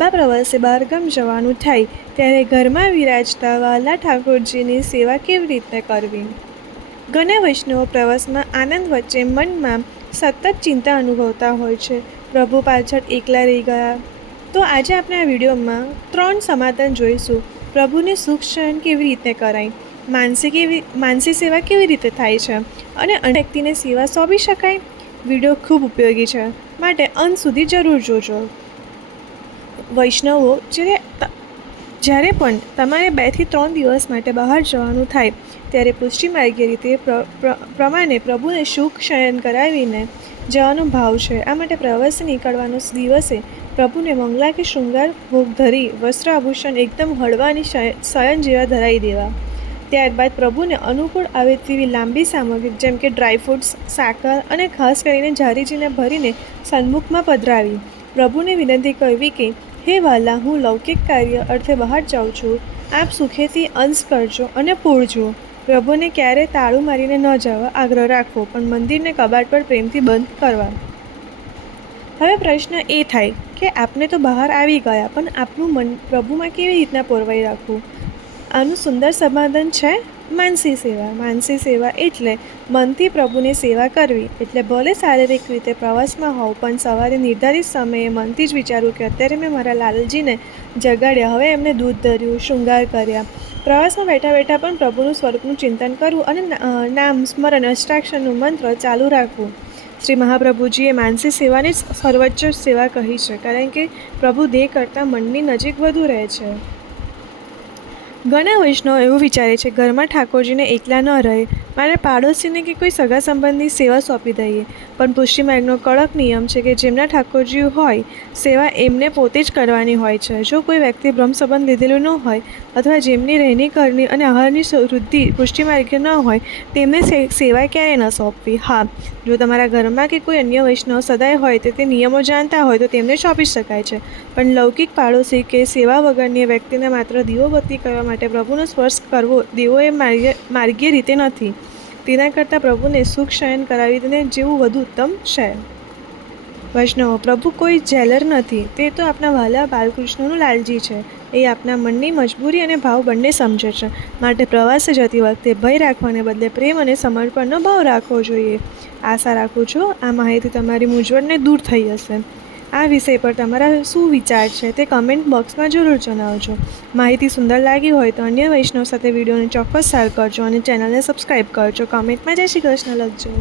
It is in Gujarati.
લાંબા પ્રવાસે બહારગામ જવાનું થાય ત્યારે ઘરમાં વિરાજતા વાલા ઠાકોરજીની સેવા કેવી રીતે કરવી? ઘણા વૈષ્ણવો પ્રવાસમાં આનંદ વચ્ચે મનમાં સતત ચિંતા અનુભવતા હોય છે. પ્રભુ પાછળ એકલા રહી ગયા. તો આજે આપણે આ વિડીયોમાં 3 સમાધાન જોઈશું. પ્રભુને સુખ શયન કેવી રીતે કરાય, માનસી સેવા કેવી રીતે થાય છે અને અન્ય વ્યક્તિને સેવા સોંપી શકાય. વિડીયો ખૂબ ઉપયોગી છે, માટે અંત સુધી જરૂર જોજો. વૈષ્ણવો, જ્યારે પણ તમારે 2 થી 3 દિવસ માટે બહાર જવાનું થાય ત્યારે પુષ્ટિ માર્ગીય રીતે પ્રમાણે પ્રભુને સુખ શયન કરાવીને જવાનો ભાવ છે. આ માટે પ્રવાસે નીકળવાનો દિવસે પ્રભુને મંગલા કે શૃંગાર ભોગ ધરી વસ્ત્ર આભૂષણ એકદમ હળવા અને શયન જેવા ધરાવી દેવા. ત્યારબાદ પ્રભુને અનુકૂળ આવે તેવી લાંબી સામગ્રી જેમ કે ડ્રાયફ્રૂટ્સ, સાકર અને ખાસ કરીને ઝારીજીને ભરીને સન્મુખમાં પધરાવી પ્રભુને વિનંતી કરવી કે હે વાલા, હું લૌકિક કાર્ય અર્થે બહાર જાઉં છું. આપ સુખેથી અંશ કરજો અને પૂરજો. પ્રભુને ક્યારે તાળું મારીને ન જવા આગ્રહ રાખવો, પણ મંદિરને કબાટ પર પ્રેમથી બંધ કરવા. હવે પ્રશ્ન એ થાય કે આપને તો બહાર આવી ગયા, પણ આપનું મન પ્રભુમાં કેવી રીતના પોરવાઈ રાખવું? આનું સુંદર સમાધાન છે માનસી સેવા. માનસી સેવા એટલે મનથી પ્રભુની સેવા કરવી. એટલે ભલે શારીરિક રીતે પ્રવાસમાં હોવ, પણ સવારે નિર્ધારિત સમયે મનથી જ વિચારવું કે અત્યારે મેં મારા લાલજીને જગાડ્યા, હવે એમને દૂધ ધર્યું, શૃંગાર કર્યા. પ્રવાસમાં બેઠા બેઠા પણ પ્રભુનું સ્વરૂપનું ચિંતન કરવું અને નામ સ્મરણ અષ્ટાક્ષરનું મંત્ર ચાલુ રાખવું. શ્રી મહાપ્રભુજીએ માનસી સેવાને જ સર્વોચ્ચ સેવા કહી છે, કારણ કે પ્રભુ દેહ કરતાં મનની નજીક વધુ રહે છે. ઘણા વૈષ્ણવો એવું વિચારે છે ઘરમાં ઠાકોરજીને એકલા ન રહે, મારે પાડોશીને કે કોઈ સગા સંબંધી સેવા સોંપી દઈએ. પણ પુષ્ટિ માર્ગનો કડક નિયમ છે કે જેમના ઠાકોરજી હોય સેવા એમને પોતે જ કરવાની હોય છે. જો કોઈ વ્યક્તિ બ્રહ્મ સંબંધ લીધેલું ન હોય અથવા જેમની રહેણી કરની અને આહારની વૃદ્ધિ પુષ્ટિ માર્ગે ન હોય તેમને સેવા ક્યારેય ન સોંપવી. હા, જો તમારા ઘરમાં કે કોઈ અન્ય વૈષ્ણવ સદાય હોય તે નિયમો જાણતા હોય તો તેમને સોંપી શકાય છે. પણ લૌકિક પાડોશી કે સેવા વગરની વ્યક્તિને માત્ર દીવોબત્તી કરવા માટે પ્રભુનો સ્પર્શ કરવો દેવો એ માર્ગીય રીતે નથી. તેના કરતાં પ્રભુને સુખ શયન કરાવીને જેવું વધુ ઉત્તમ છે. વૈષ્ણવો, પ્રભુ કોઈ જેલર નથી, તે તો આપણા વહાલા બાલકૃષ્ણનું લાલજી છે. એ આપના મનની મજબૂરી અને ભાવ બંને સમજે છે. માટે પ્રવાસે જતી વખતે ભય રાખવાને બદલે પ્રેમ અને સમર્પણનો ભાવ રાખવો જોઈએ. આશા રાખું છું આ માહિતી તમારી મૂંઝવણને દૂર થઈ હશે. આ વિષય પર તમારા શું વિચાર છે તે કમેન્ટ બોક્સમાં જરૂર જણાવજો. માહિતી સુંદર લાગી હોય તો અન્ય વૈષ્ણવ સાથે વિડીયોને ચોક્કસ શેર કરજો અને ચેનલને સબસ્ક્રાઈબ કરજો. કમેન્ટમાં જય શ્રી કૃષ્ણ લખજો.